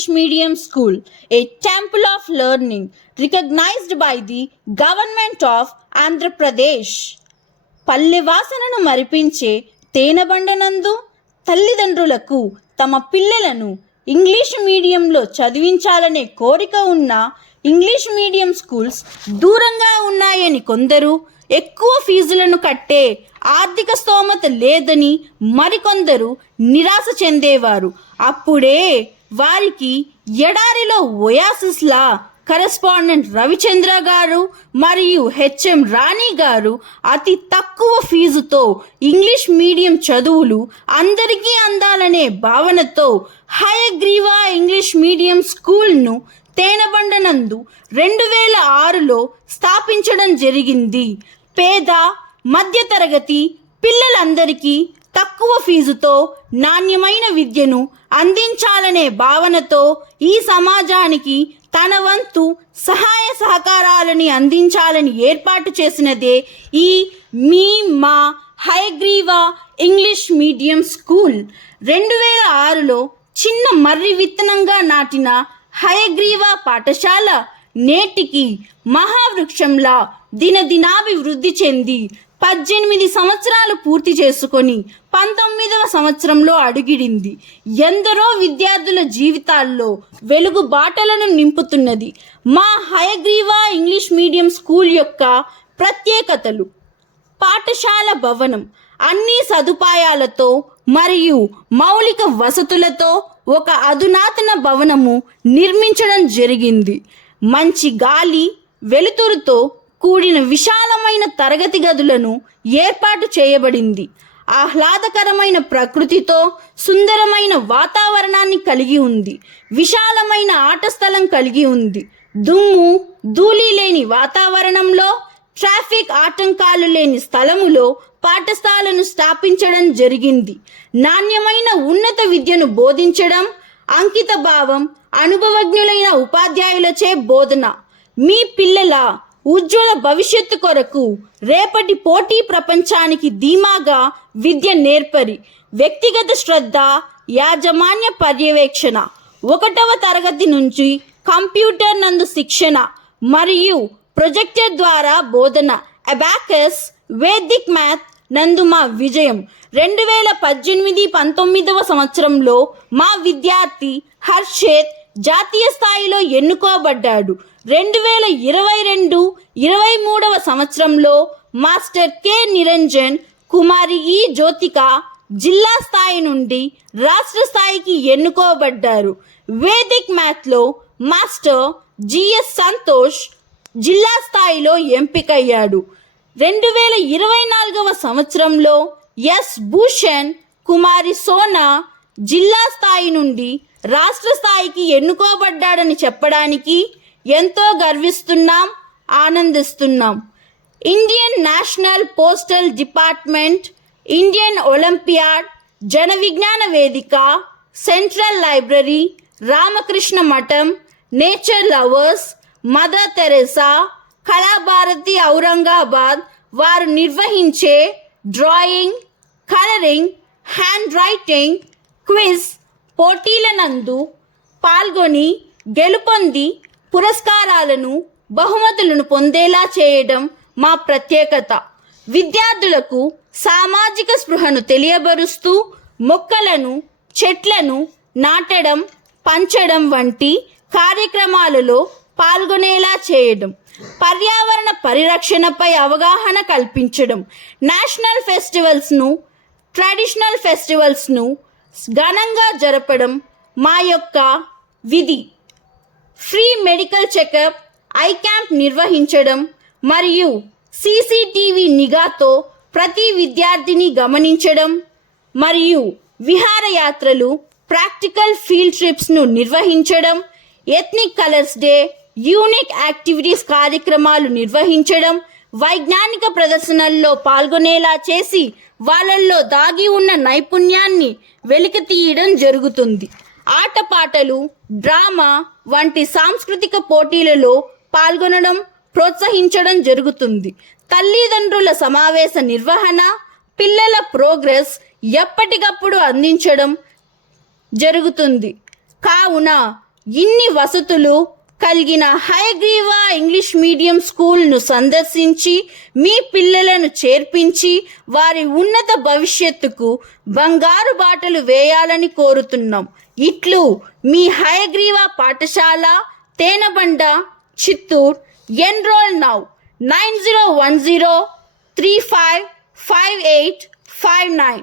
English Medium School, a temple of learning recognized by the government of Andhra Pradesh. పల్లె వాసనను మరిపించే తేనెబండనందు తల్లిదండ్రులకు తమ పిల్లలను ఇంగ్లీష్ మీడియంలో చదివించాలనే కోరిక ఉన్న ఇంగ్లీష్ మీడియం స్కూల్స్ దూరంగా ఉన్నాయని కొందరు, ఎక్కువ ఫీజులను కట్టే ఆర్థిక స్తోమత లేదని మరికొందరు నిరాశ చెందేవారు. అప్పుడే వారికి ఎడారిలో ఒయాసిస్లా కరెస్పాండెంట్ రవిచంద్ర గారు మరియు హెచ్ఎం రాణి గారు అతి తక్కువ ఫీజుతో ఇంగ్లీష్ మీడియం చదువులు అందరికీ అందాలనే భావనతో హయగ్రీవా ఇంగ్లీష్ మీడియం స్కూల్ను తేనెబండనందు 2006లో స్థాపించడం జరిగింది. పేద మధ్యతరగతి పిల్లలందరికీ తక్కువ ఫీజుతో నాణ్యమైన విద్యను అందించాలనే భావనతో ఈ సమాజానికి తన వంతు సహాయ సహకారాలని అందించాలని ఏర్పాటు చేసినదే ఈ మా హయగ్రీవా ఇంగ్లీష్ మీడియం స్కూల్. 2006లో చిన్న మర్రి విత్తనంగా నాటిన హయగ్రీవా పాఠశాల నేటికి మహావృక్షంలా దినదినాభివృద్ధి చెంది 18 సంవత్సరాలు పూర్తి చేసుకొని 19వ సంవత్సరంలో అడుగిడింది. ఎందరో విద్యార్థుల జీవితాల్లో వెలుగు బాటలను నింపుతున్నది. మా హయగ్రీవా ఇంగ్లీష్ మీడియం స్కూల్ యొక్క ప్రత్యేకతలు: పాఠశాల భవనం అన్ని సదుపాయాలతో మరియు మౌలిక వసతులతో ఒక అధునాతన భవనము నిర్మించడం జరిగింది. మంచి గాలి, వెలుతురుతో కూడిన విశాలమైన తరగతి గదులను ఏర్పాటు చేయబడింది. ఆహ్లాదకరమైన ప్రకృతితో సుందరమైన వాతావరణాన్ని కలిగి ఉంది. విశాలమైన ఆట స్థలం కలిగి ఉంది. దుమ్ము ధూళి లేని వాతావరణంలో, ట్రాఫిక్ ఆటంకాలు లేని స్థలములో పాఠశాలను స్థాపించడం జరిగింది. నాణ్యమైన ఉన్నత విద్యను బోధించడం, అంకిత భావం, అనుభవజ్ఞులైన ఉపాధ్యాయులచే బోధన. మీ పిల్లల ఉజ్వల భవిష్యత్తు కొరకు రేపటి పోటీ ప్రపంచానికి ధీమాగా విద్య నేర్పరి. వ్యక్తిగత శ్రద్ధ, యాజమాన్య పర్యవేక్షణ, 1వ తరగతి నుంచి కంప్యూటర్ నందు శిక్షణ మరియు ప్రొజెక్టర్ ద్వారా బోధన. అబాకస్, వేదిక్ మ్యాథ్ నందు మా విజయం. 2018-19వ సంవత్సరంలో మా విద్యార్థి హర్షేత్ జాతీయ స్థాయిలో ఎన్నుకోబడ్డాడు. 2022-23వ సంవత్సరంలో మాస్టర్ కె నిరంజన్, కుమారి ఈ జ్యోతిక జిల్లా స్థాయి నుండి రాష్ట్ర స్థాయికి ఎన్నుకోబడ్డారు. వేదిక్ మ్యాథ్లో మాస్టర్ జిఎస్ సంతోష్ జిల్లా స్థాయిలో ఎంపికయ్యాడు. 2024వ సంవత్సరంలో ఎస్ భూషణ్, కుమారి సోనా జిల్లా స్థాయి నుండి రాష్ట్ర స్థాయికి ఎన్నుకోబడ్డాడని చెప్పడానికి ఎంతో గర్విస్తున్నాం, ఆనందిస్తున్నాం. Indian national postal department, Indian olympiad, Jana Vignana Vedika, central library, Ramakrishna Math, nature lovers, Mother Teresa, Kalabharati Aurangabad వారు నిర్వహించే drawing, colouring, hand writing, quiz పోటీల నందు పాల్గొని గెలుపొంది పురస్కారాలను, బహుమతులను పొందేలా చేయడం మా ప్రత్యేకత. విద్యార్థులకు సామాజిక స్పృహను తెలియబరుస్తూ మొక్కలను, చెట్లను నాటడం, పంచడం వంటి కార్యక్రమాలలో పాల్గొనేలా చేయడం, పర్యావరణ పరిరక్షణపై అవగాహన కల్పించడం, నేషనల్ ఫెస్టివల్స్ను, ట్రెడిషనల్ ఫెస్టివల్స్ను ఘనంగా జరపడం మా యొక్క విధి. Free medical checkup, I camp నిర్వహించడం మరియు సీసీటీవీ నిఘాతో ప్రతి విద్యార్థిని గమనించడం మరియు విహారయాత్రలు, ప్రాక్టికల్ ఫీల్డ్ ట్రిప్స్ను నిర్వహించడం, ethnic colours day, unique activities కార్యక్రమాలు నిర్వహించడం, వైజ్ఞానిక ప్రదర్శనల్లో పాల్గొనేలా చేసి వాళ్ళల్లో దాగి ఉన్న నైపుణ్యాన్ని వెలికి తీయడం జరుగుతుంది. ఆటపాటలు, డ్రామా వంటి సాంస్కృతిక పోటీలలో పాల్గొనడం, ప్రోత్సహించడం జరుగుతుంది. తల్లిదండ్రుల సమావేశ నిర్వహణ, పిల్లల ప్రోగ్రెస్ ఎప్పటికప్పుడు అందించడం జరుగుతుంది. కావున ఇన్ని వసతులు కలిగిన హయగ్రీవ ఇంగ్లీష్ మీడియం స్కూల్ను సందర్శించి మీ పిల్లలను చేర్పించి వారి ఉన్నత భవిష్యత్తుకు బంగారు బాటలు వేయాలని కోరుతున్నాం. ఇట్లు మీ హయగ్రీవ పాఠశాల, తేనబండ, చిత్తూరు. Enrol now 9010355859.